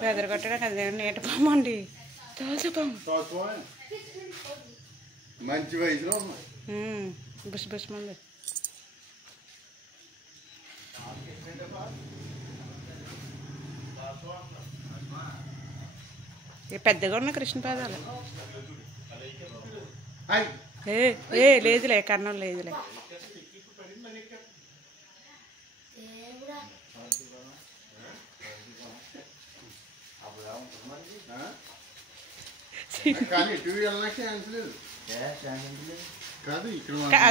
బెదరగొట్టడం కదా నీట పామండి మంచి వయసులో బుష్ బుష్ మంది పెద్దగా ఉన్న కృష్ణ పాదాలు లేదులే కన్నం లేదులే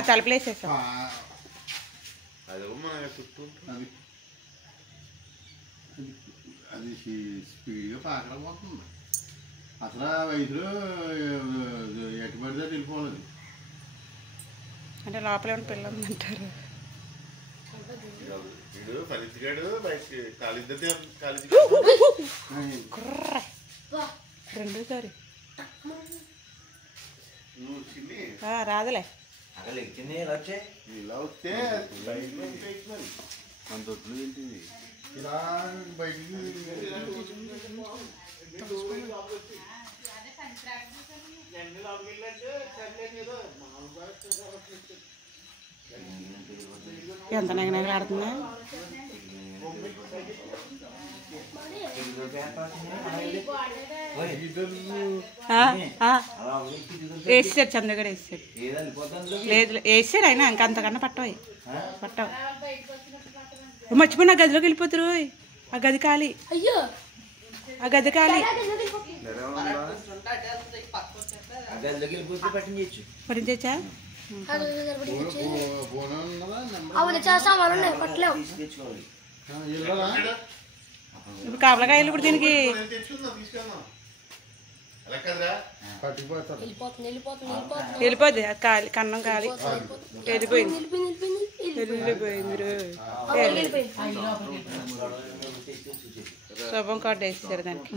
తలుపులేసేసా అది స్పీడ్గా పాకలేకపోతుంది అసలు వయసులో ఎటు పడితే వెళ్ళిపోవాలి అంటే లోపల ఏమైనా పిల్లలు ఉందంటారు రెండోసారి రాదులే ఇలా వస్తే మన దొడ్లు ఏంటిది ఇలా బయటికి ఎంత నగనగలాడుతుందా వేసాడు చంద్రగడ వేసాడు లేదు వేసాడు అయినా ఇంకంతకన్నా పట్టవు మర్చిపోయి నా గదిలోకి వెళ్ళిపోతారు ఆ గది ఖాళీ ఆ గది ఖాళీ పట్టించా ఇప్పుడు కాపలకాయలు ఇప్పుడు దీనికి వెళ్ళిపోద్ది ఖాళీ కన్నం ఖాళీ వెళ్ళిపోయింది శుభం కార్డు వేసేసారు దానికి